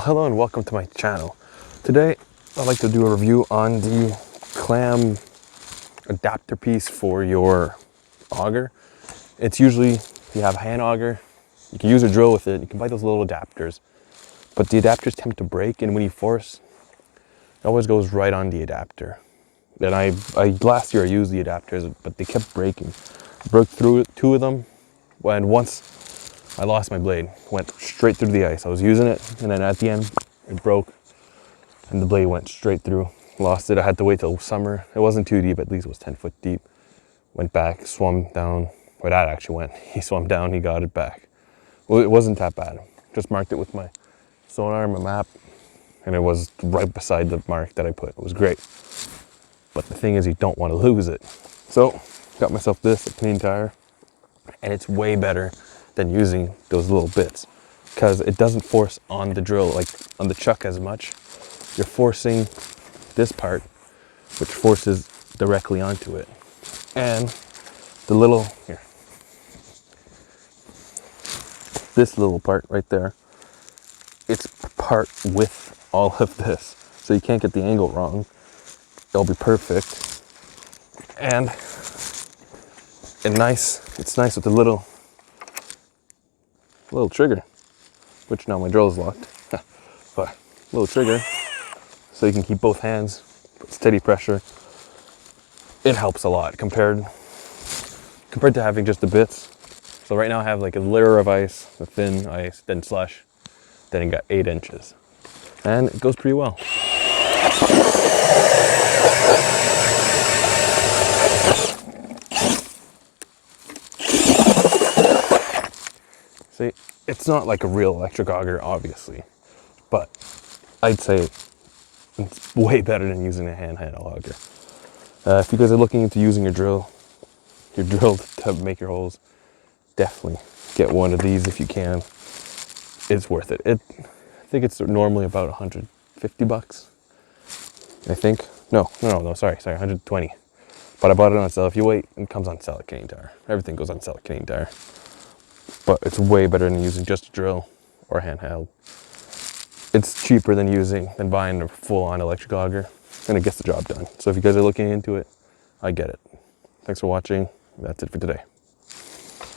Well, hello and welcome to my channel. Today I'd like to do a review on the Clam adapter piece for your auger. It's usually, if you have a hand auger, you can use a drill with it. You can buy those little adapters, but the adapters tend to break, and when you force, it always goes right on the adapter. And I last year I used the adapters, but they kept breaking. I broke through two of them, and once I lost my blade. Went straight through the ice. I was using it, and then at the end, it broke, and the blade went straight through. Lost it. I had to wait till summer. It wasn't too deep, at least it was 10 foot deep. Went back, swum down. Where Dad actually went. He swam down, he got it back. Well, it wasn't that bad. Just marked it with my sonar and my map, and it was right beside the mark that I put. It was great. But the thing is, you don't want to lose it. So, got myself this, a clean tire, and it's way better than using those little bits because it doesn't force on the drill, like on the chuck, as much. You're forcing this part, which forces directly onto it. And the little, here, this little part right there, it's part with all of this. So you can't get the angle wrong. It'll be perfect. And it's nice with the little trigger, which now my drill is locked, but little trigger, so you can keep both hands, steady pressure. It helps a lot compared to having just the bits. So right now I have like a layer of ice, a thin ice, then slush, then it got 8 inches, and it goes pretty well. See, it's not like a real electric auger, obviously, but I'd say it's way better than using a handheld auger. If you guys are looking into using your drill to make your holes, definitely get one of these if you can. It's worth it. I think it's normally about 150 bucks. I think. No, sorry, 120. But I bought it on sale. If you wait, it comes on sale at Canadian Tire. Everything goes on sale at Canadian Tire. But it's way better than using just a drill or handheld. It's cheaper than buying a full-on electric auger, and it gets the job done. So if you guys are looking into it, I get it. Thanks for watching. That's it for today.